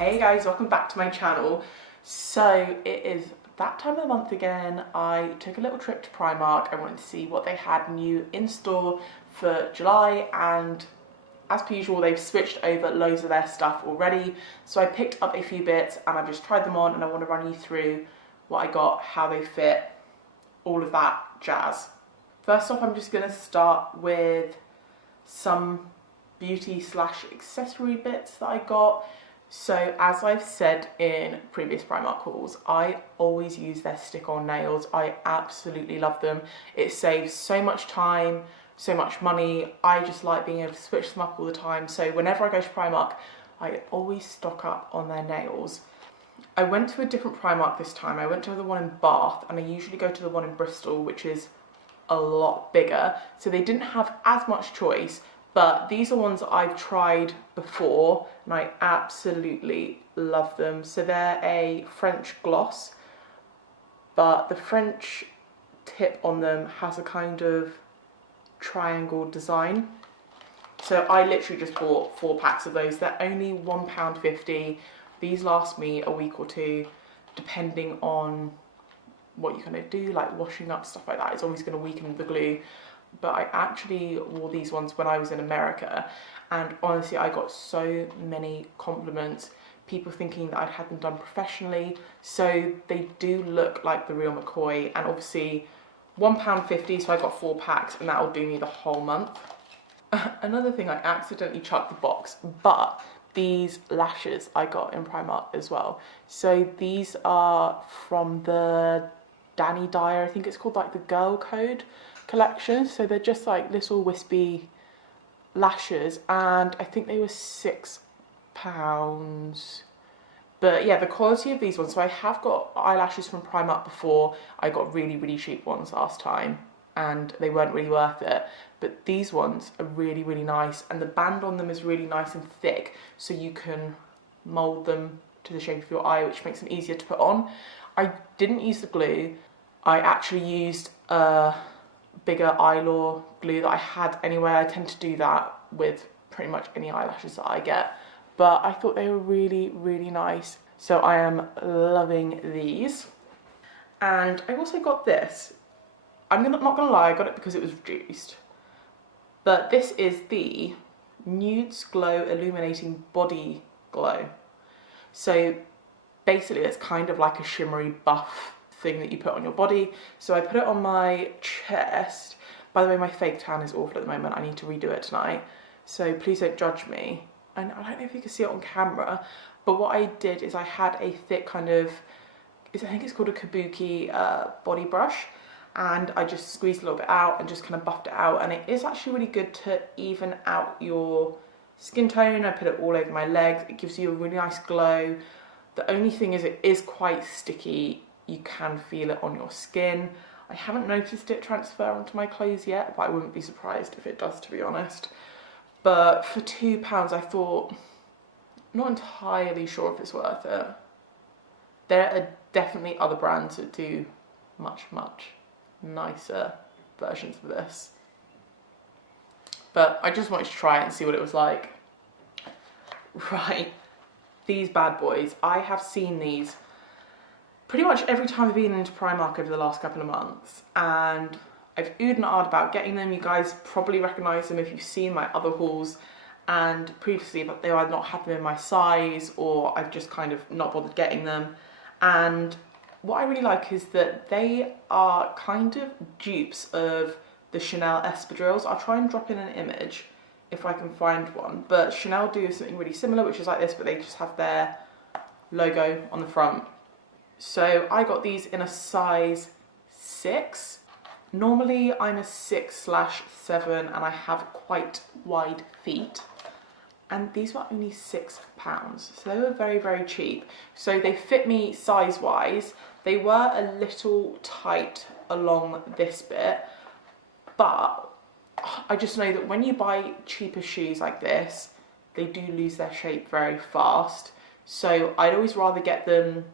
Hey guys, welcome back to my channel. So it is that time of the month again. I took a little trip to Primark. I wanted to see what they had new in store for July, and as per usual they've switched over loads of their stuff already. So I picked up a few bits and I've just tried them on, and I want to run you through what I got, how they fit, all of that jazz. First off, I'm just going to start with some beauty slash accessory bits that I got. So as I've said in previous Primark hauls, I always use their stick-on nails. I absolutely love them. It saves so much time, so much money. I just like being able to switch them up all the time. So whenever I go to Primark, I always stock up on their nails. I went to a different Primark this time. I went to the one in Bath, and I usually go to the one in Bristol, which is a lot bigger. So they didn't have as much choice. But these are ones that I've tried before and I absolutely love them. So they're a French gloss, but the French tip on them has a kind of triangle design. So I literally just bought 4 packs of those. They're only £1.50. These last me a week or two, depending on what you're going to do, like washing up, stuff like that. It's always going to weaken the glue. But I actually wore these ones when I was in America, and honestly I got so many compliments, people thinking that I'd had them done professionally. So they do look like the real McCoy, and obviously £1.50, so I got 4 packs and that will do me the whole month. Another thing, I accidentally chucked the box, but these lashes I got in Primark as well. So these are from the Danny Dyer, I think it's called, like the Girl Code collection. So they're just like little wispy lashes, and I think they were £6. But yeah, the quality of these ones, so I have got eyelashes from Primark before. I got really cheap ones last time and they weren't really worth it, but these ones are really nice, and the band on them is really nice and thick, so you can mold them to the shape of your eye, which makes them easier to put on. I didn't use the glue. I actually used bigger Eyelaw glue that I had anyway. I tend to do that with pretty much any eyelashes that I get, but I thought they were really nice, so I am loving these. And I also got this. I'm not gonna lie, I got it because it was reduced, but this is the Nudes Glow Illuminating Body Glow. So basically it's kind of like a shimmery buff thing that you put on your body. So I put it on my chest. By the way, my fake tan is awful at the moment. I need to redo it tonight, so please don't judge me. And I don't know if you can see it on camera, but what I did is I had a thick kind of, I think it's called a kabuki body brush, and I just squeezed a little bit out and just kind of buffed it out, and it is actually really good to even out your skin tone. I put it all over my legs. It gives you a really nice glow. The only thing is it is quite sticky. You can feel it on your skin. I haven't noticed it transfer onto my clothes yet, but I wouldn't be surprised if it does, to be honest. But for £2, I thought, not entirely sure if it's worth it. There are definitely other brands that do much nicer versions of this. But I just wanted to try it and see what it was like. Right, these bad boys. I have seen these pretty much every time I've been into Primark over the last couple of months, and I've oohed and ahed about getting them. You guys probably recognise them if you've seen my other hauls, and previously they either not had them in my size or I've just kind of not bothered getting them. And what I really like is that they are kind of dupes of the Chanel espadrilles. I'll try and drop in an image if I can find one, but Chanel do something really similar, which is like this, but they just have their logo on the front. So I got these in a size 6. Normally I'm a 6/7 and I have quite wide feet. And these were only £6. So they were very cheap. So they fit me size wise. They were a little tight along this bit, but I just know that when you buy cheaper shoes like this, they do lose their shape very fast. So I'd always rather get them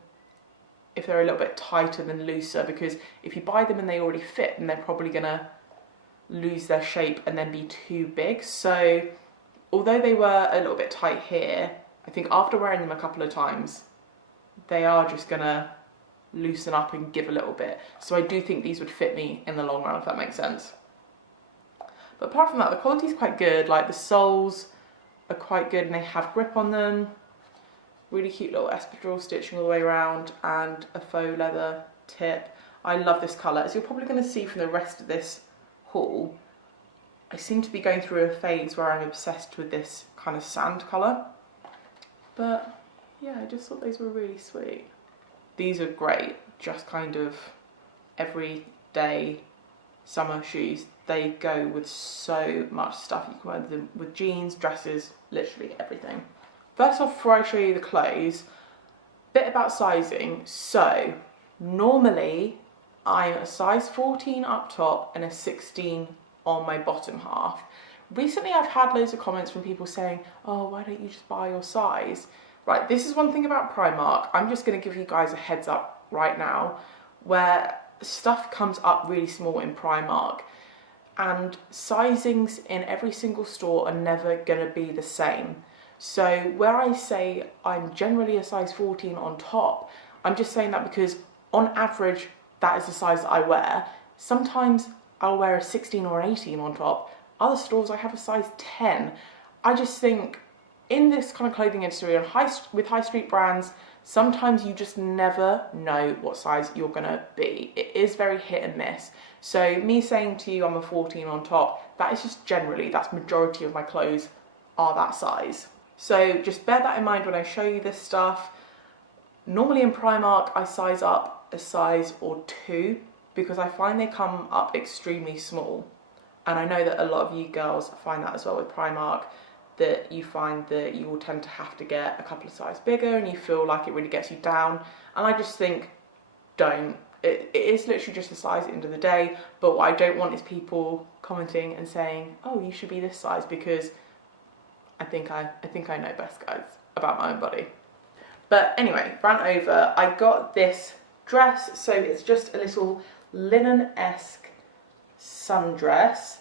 if they're a little bit tighter than looser, because if you buy them and they already fit, then they're probably gonna lose their shape and then be too big. So although they were a little bit tight here, I think after wearing them a couple of times, they are just gonna loosen up and give a little bit. So I do think these would fit me in the long run, if that makes sense. But apart from that, the quality is quite good. Like the soles are quite good and they have grip on them. Really cute little espadrille stitching all the way around and a faux leather tip. I love this colour. As you're probably going to see from the rest of this haul, I seem to be going through a phase where I'm obsessed with this kind of sand colour. But yeah, I just thought those were really sweet. These are great, just kind of everyday summer shoes. They go with so much stuff. You can wear them with jeans, dresses, literally everything. First off, before I show you the clothes, bit about sizing. So normally I'm a size 14 up top and a 16 on my bottom half. Recently I've had loads of comments from people saying, oh, why don't you just buy your size? Right, this is one thing about Primark. I'm just going to give you guys a heads up right now, where stuff comes up really small in Primark and sizings in every single store are never going to be the same. So where I say I'm generally a size 14 on top, I'm just saying that because on average that is the size that I wear. Sometimes I'll wear a 16 or an 18 on top. Other stores I have a size 10. I just think in this kind of clothing industry and with high street brands, sometimes you just never know what size you're gonna be. It is very hit and miss. So me saying to you I'm a 14 on top, that is just generally, that's majority of my clothes are that size. So just bear that in mind when I show you this stuff. Normally in Primark, I size up a size or two because I find they come up extremely small. And I know that a lot of you girls find that as well with Primark, that you find that you will tend to have to get a couple of sizes bigger and you feel like it really gets you down. And I just think, don't. It is literally just a size at the end of the day, but what I don't want is people commenting and saying, oh, you should be this size, because I think I know best, guys, about my own body. But anyway, rant over. I got this dress, so it's just a little linen-esque sundress.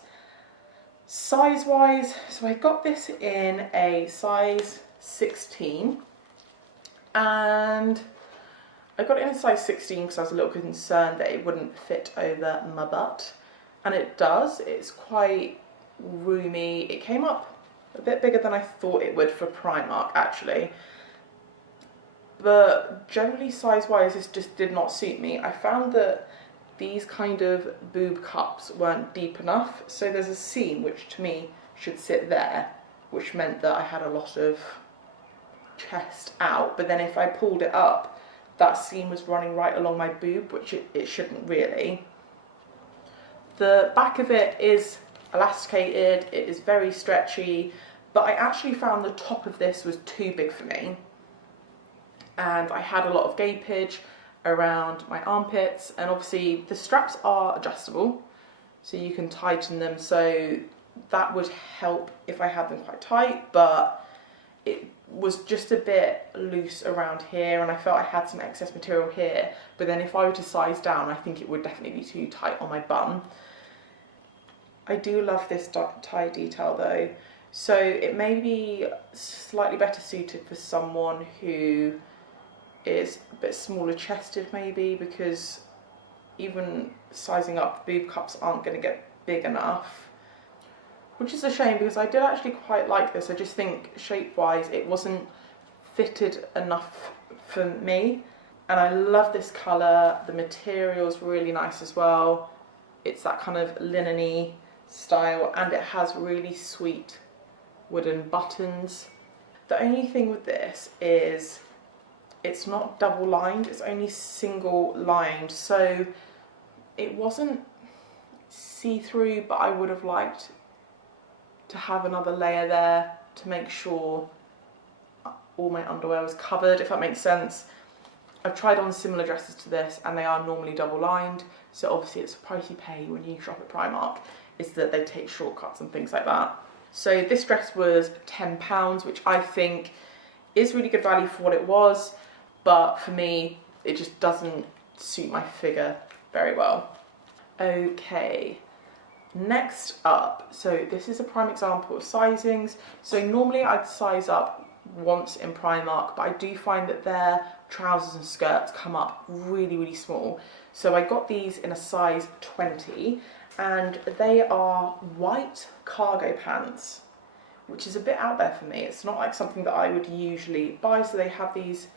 Size-wise, so I got this in a size 16, and I got it in a size 16 because I was a little concerned that it wouldn't fit over my butt, and it does. It's quite roomy. It came up a bit bigger than I thought it would for Primark, actually. But generally, size-wise, this just did not suit me. I found that these kind of boob cups weren't deep enough. So there's a seam which to me should sit there, which meant that I had a lot of chest out. But then if I pulled it up, that seam was running right along my boob, which it shouldn't really. The back of it is elasticated, it is very stretchy, but I actually found the top of this was too big for me. And I had a lot of gapage around my armpits, and obviously the straps are adjustable, so you can tighten them, so that would help if I had them quite tight, but it was just a bit loose around here, and I felt I had some excess material here, but then if I were to size down, I think it would definitely be too tight on my bum. I do love this tie detail though, so it may be slightly better suited for someone who is a bit smaller chested maybe, because even sizing up the boob cups aren't going to get big enough, which is a shame because I did actually quite like this. I just think shape wise it wasn't fitted enough for me, and I love this colour. The material's really nice as well. It's that kind of linen-y style, and it has really sweet wooden buttons. The only thing with this is it's not double lined, it's only single lined, so it wasn't see-through, but I would have liked to have another layer there to make sure all my underwear was covered, if that makes sense. I've tried on similar dresses to this and they are normally double lined, so obviously it's a price you pay when you shop at Primark, is that they take shortcuts and things like that. So this dress was £10, which I think is really good value for what it was, but for me, it just doesn't suit my figure very well. Okay, next up, so this is a prime example of sizings. So normally I'd size up once in Primark, but I do find that their trousers and skirts come up really, really small. So I got these in a size 20, and they are white cargo pants, which is a bit out there for me. It's not like something that I would usually buy. So they have these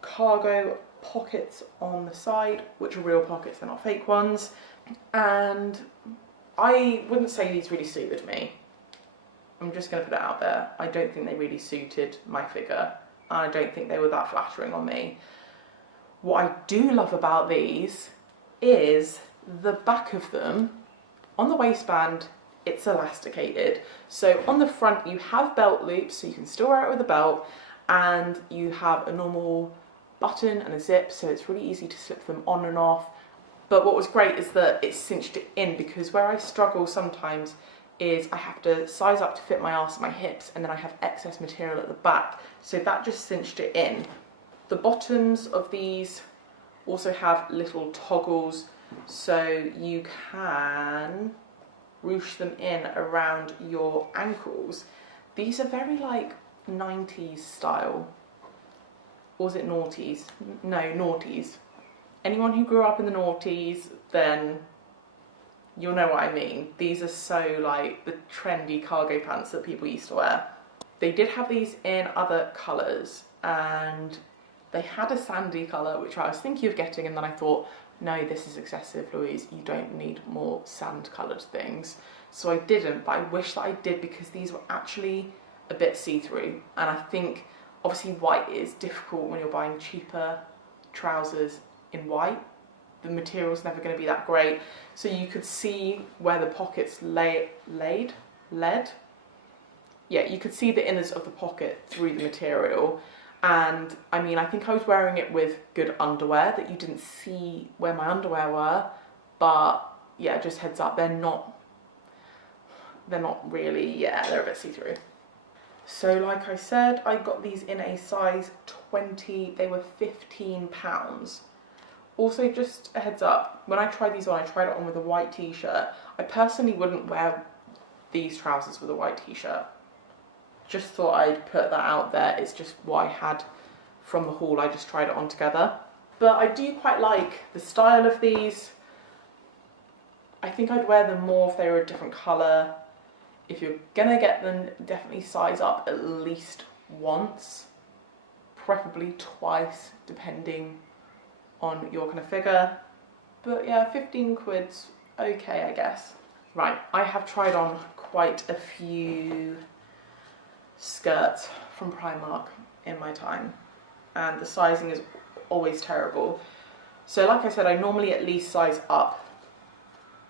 cargo pockets on the side, which are real pockets, they're not fake ones. And I wouldn't say these really suited me. I'm just going to put it out there. I don't think they really suited my figure. I don't think they were that flattering on me. What I do love about these is the back of them. On the waistband, it's elasticated. So on the front, you have belt loops, so you can still wear it with a belt, and you have a normal button and a zip, so it's really easy to slip them on and off. But what was great is that it cinched it in, because where I struggle sometimes is I have to size up to fit my arse and my hips, and then I have excess material at the back, so that just cinched it in. The bottoms of these also have little toggles, so you can ruche them in around your ankles. These are very like 90s style. Or was it noughties? No, noughties. Anyone who grew up in the noughties, then you'll know what I mean. These are so like the trendy cargo pants that people used to wear. They did have these in other colours, and they had a sandy colour, which I was thinking of getting, and then I thought, no, this is excessive, Louise. You don't need more sand-coloured things. So I didn't, but I wish that I did, because these were actually a bit see-through. And I think, obviously, white is difficult when you're buying cheaper trousers in white. The material's never going to be that great. So you could see where the pockets led. Yeah, you could see the inners of the pocket through the material. And I mean, I think I was wearing it with good underwear that you didn't see where my underwear were, but yeah, just heads up, they're not really, yeah, they're a bit see-through. So like I said, I got these in a size 20, they were £15. Also, just a heads up, when I tried these on, I tried it on with a white t-shirt. I personally wouldn't wear these trousers with a white t-shirt. Just thought I'd put that out there. It's just what I had from the haul. I just tried it on together. But I do quite like the style of these. I think I'd wear them more if they were a different colour. If you're gonna get them, definitely size up at least once, preferably twice, depending on your kind of figure. But yeah, 15 quid's okay, I guess. Right, I have tried on quite a few skirts from Primark in my time, and the sizing is always terrible. So like I said, I normally at least size up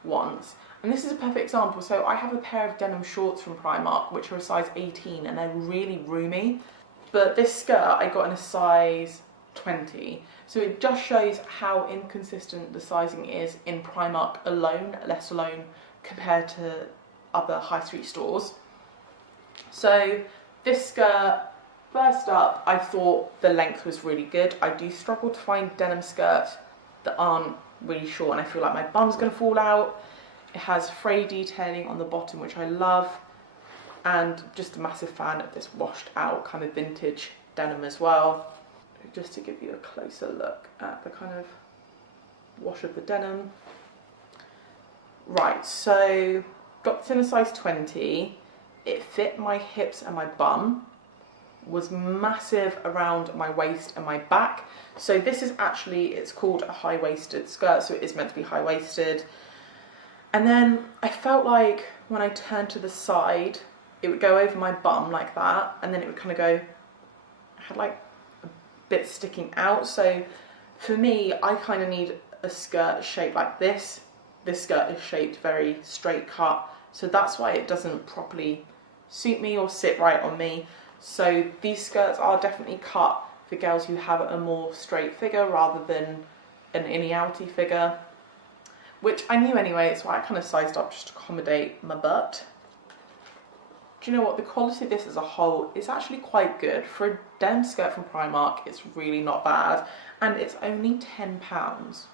once, and this is a perfect example. So I have a pair of denim shorts from Primark which are a size 18, and they're really roomy, but this skirt I got in a size 20. So it just shows how inconsistent the sizing is in Primark alone, let alone compared to other high street stores. So this skirt, first up, I thought the length was really good. I do struggle to find denim skirts that aren't really short, and I feel like my bum's going to fall out. It has fray detailing on the bottom, which I love, and just a massive fan of this washed out kind of vintage denim as well. Just to give you a closer look at the kind of wash of the denim. Right, so got this in a size 20. It fit my hips and my bum, was massive around my waist and my back. So this is actually, it's called a high-waisted skirt, so it is meant to be high-waisted. And then I felt like when I turned to the side, it would go over my bum like that, and then it would kind of go, I had like a bit sticking out. So for me, I kind of need a skirt shaped like this. This skirt is shaped very straight cut, so that's why it doesn't properly suit me or sit right on me. So these skirts are definitely cut for girls who have a more straight figure rather than an innie-outie figure, which I knew anyway. It's why I kind of sized up just to accommodate my butt. Do you know what? The quality of this as a whole is actually quite good. For a denim skirt from Primark, it's really not bad, and it's only £10.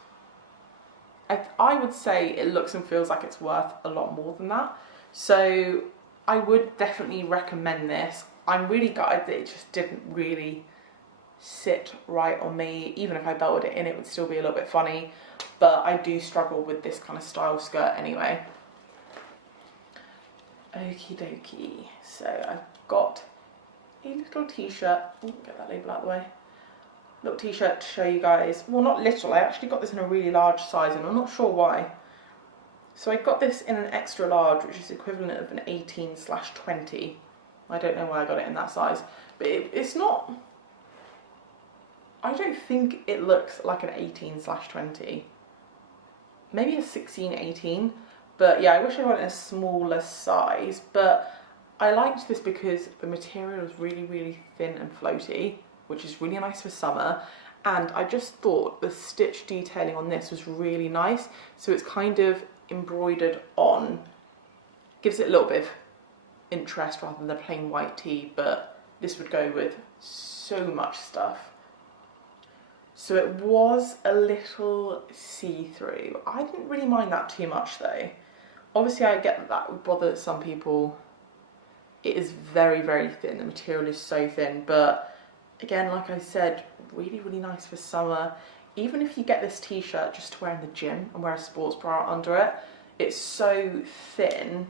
I would say it looks and feels like it's worth a lot more than that. So I would definitely recommend this. I'm really gutted that it just didn't really sit right on me. Even if I belted it in, it would still be a little bit funny, but I do struggle with this kind of style skirt anyway. Okie dokie, so I've got a little t-shirt. Get that label out of the way. Little t-shirt to show you guys. Well, not little, I actually got this in a really large size and I'm not sure why. So I got this in an extra large, which is equivalent of an 18/20. I don't know why I got it in that size, but it's not, I don't think it looks like an 18/20. Maybe a 16/18, but yeah, I wish I got it in a smaller size, but I liked this because the material is really, really thin and floaty, which is really nice for summer, and I just thought the stitch detailing on this was really nice. So it's kind of embroidered on, gives it a little bit of interest rather than a plain white tee, but this would go with so much stuff. So it was a little see-through. I didn't really mind that too much though. Obviously I get that that would bother some people. It is very, very thin, the material is so thin, but again, like I said, really, really nice for summer. Even if you get this t-shirt just to wear in the gym and wear a sports bra under it, it's so thin.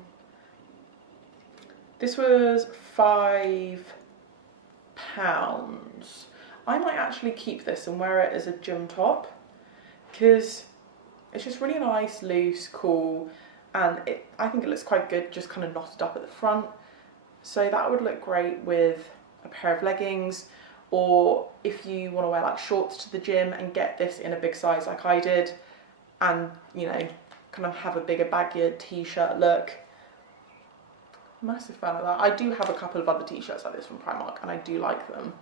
This was £5. I might actually keep this and wear it as a gym top because it's just really nice, loose, cool, and I think it looks quite good just kind of knotted up at the front. So that would look great with a pair of leggings, or if you want to wear like shorts to the gym and get this in a big size like I did, and you know, kind of have a bigger baggier t-shirt look. Massive fan of that. I do have a couple of other t-shirts like this from Primark and I do like them.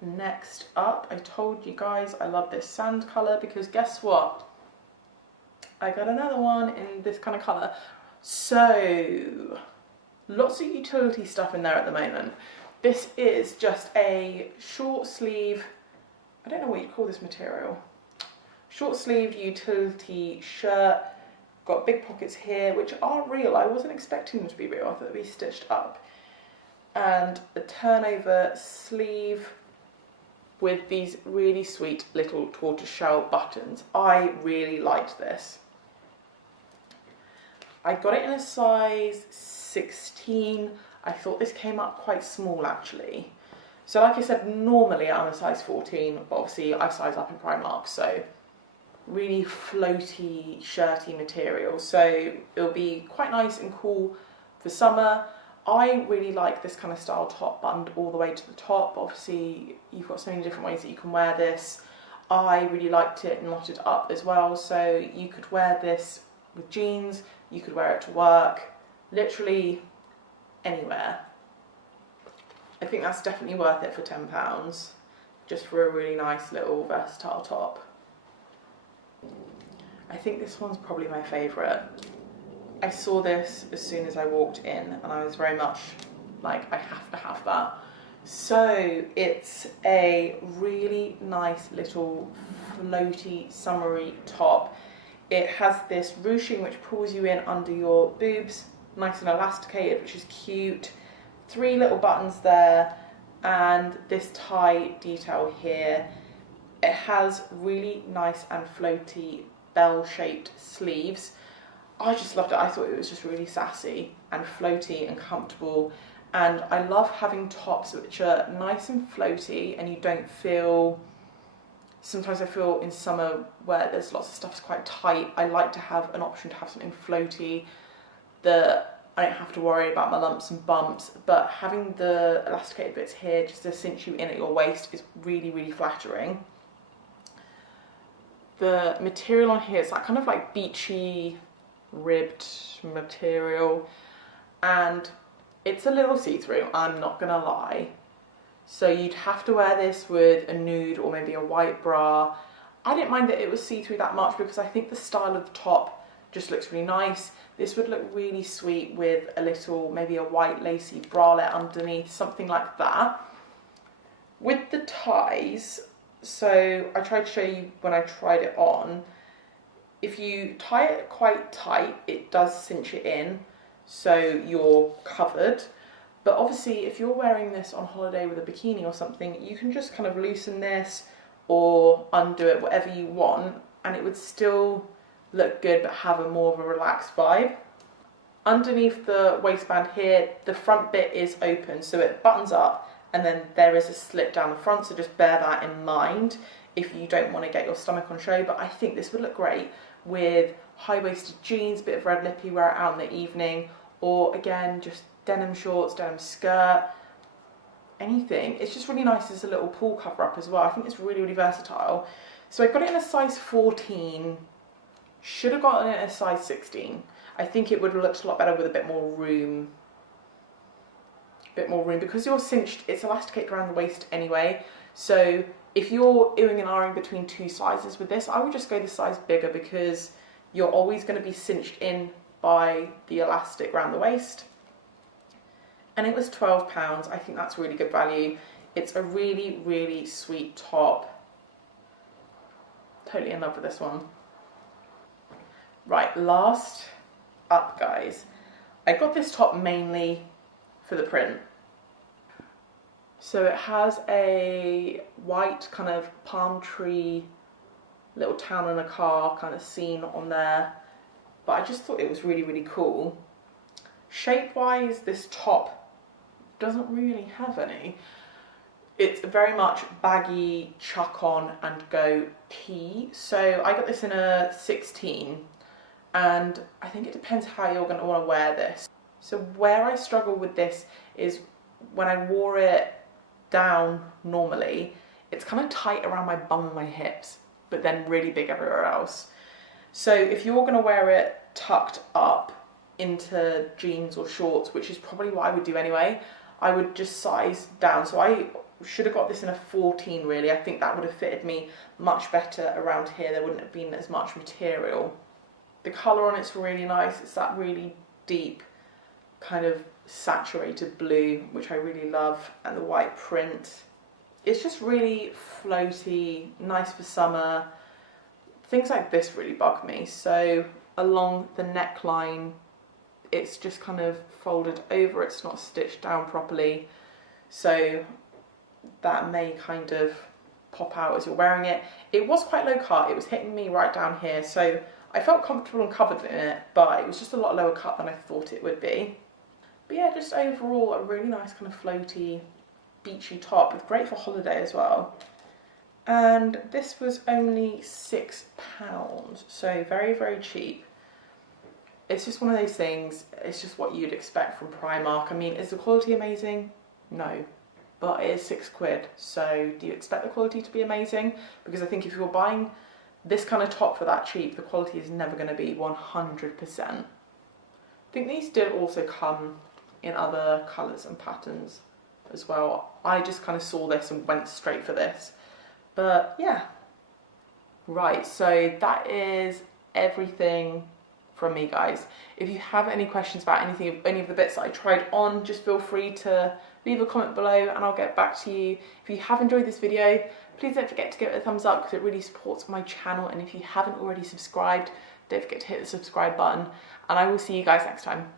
Next up, I told you guys I love this sand colour because guess what? I got another one in this kind of colour. So lots of utility stuff in there at the moment. This is just a short sleeve, I don't know what you'd call this material. Short sleeved utility shirt. Got big pockets here, which aren't real. I wasn't expecting them to be real. I thought they'd be stitched up. And a turnover sleeve with these really sweet little tortoiseshell buttons. I really liked this. I got it in a size 16. I thought this came up quite small actually. So like I said, normally I'm a size 14, but obviously I size up in Primark, so really floaty, shirty material. So it'll be quite nice and cool for summer. I really like this kind of style top buttoned all the way to the top. Obviously you've got so many different ways that you can wear this. I really liked it knotted up as well, so you could wear this with jeans, you could wear it to work, literally anywhere. I think that's definitely worth it for £10, just for a really nice little versatile top. I think this one's probably my favourite. I saw this as soon as I walked in and I was very much like, I have to have that. So it's a really nice little floaty, summery top. It has this ruching which pulls you in under your boobs, nice and elasticated, which is cute. 3 little buttons there, and this tie detail here. It has really nice and floaty bell-shaped sleeves. I just loved it. I thought it was just really sassy and floaty and comfortable, and I love having tops which are nice and floaty and you don't feel, sometimes I feel in summer where there's lots of stuff that's quite tight, I like to have an option to have something floaty that I don't have to worry about my lumps and bumps, but having the elasticated bits here just to cinch you in at your waist is really, really flattering. The material on here is that kind of like beachy, ribbed material, and it's a little see-through, I'm not gonna lie. So you'd have to wear this with a nude or maybe a white bra. I didn't mind that it was see-through that much because I think the style of the top just looks really nice. This would look really sweet with a little, maybe a white lacy bralette underneath, something like that. With the ties, so I tried to show you when I tried it on, if you tie it quite tight, it does cinch it in, so you're covered. But obviously if you're wearing this on holiday with a bikini or something, you can just kind of loosen this or undo it, whatever you want, and it would still look good but have a more of a relaxed vibe. Underneath the waistband here, the front bit is open, so it buttons up and then there is a slit down the front, so just bear that in mind if you don't want to get your stomach on show. But I think this would look great with high-waisted jeans, bit of red lippy, wear it out in the evening, or again just denim shorts, denim skirt, anything. It's just really nice as a little pool cover up as well. I think it's really, really versatile. So I got it in a size 14, should have gotten it in a size 16. I think it would have looked a lot better with a bit more room. Because you're cinched, it's elasticated around the waist anyway. So if you're oohing and ahhing between two sizes with this, I would just go the size bigger because you're always going to be cinched in by the elastic around the waist. And it was £12. I think that's really good value. It's a really, really sweet top. Totally in love with this one. Right, last up, guys. I got this top mainly for the print. So it has a white kind of palm tree, little town in a car kind of scene on there. But I just thought it was really, really cool. Shape-wise, this top doesn't really have any. It's very much baggy, chuck on and go tee. So I got this in a 16, and I think it depends how you're going to want to wear this. So where I struggle with this is when I wore it down normally, it's kind of tight around my bum and my hips, but then really big everywhere else. So if you're going to wear it tucked up into jeans or shorts, which is probably what I would do anyway, I would just size down. So I should have got this in a 14 really. I think that would have fitted me much better around here. There wouldn't have been as much material. The colour on it's really nice. It's that really deep kind of saturated blue, which I really love, and the white print. It's just really floaty, nice for summer. Things like this really bug me. So along the neckline, it's just kind of folded over, it's not stitched down properly, so that may kind of pop out as you're wearing it. It was quite low cut, it was hitting me right down here, so I felt comfortable and covered in it, but it was just a lot lower cut than I thought it would be. But yeah, just overall a really nice kind of floaty, beachy top, with great for holiday as well. And this was only £6, so very, very cheap. It's just one of those things, it's just what you'd expect from Primark. I mean, is the quality amazing? No. But it is £6, so do you expect the quality to be amazing? Because I think if you're buying this kind of top for that cheap, the quality is never going to be 100%. I think these did also come in other colours and patterns as well. I just kind of saw this and went straight for this. But yeah. Right, so that is everything from me, guys. If you have any questions about anything, any of the bits that I tried on, just feel free to leave a comment below and I'll get back to you. If you have enjoyed this video, please don't forget to give it a thumbs up because it really supports my channel, and if you haven't already subscribed, don't forget to hit the subscribe button, and I will see you guys next time.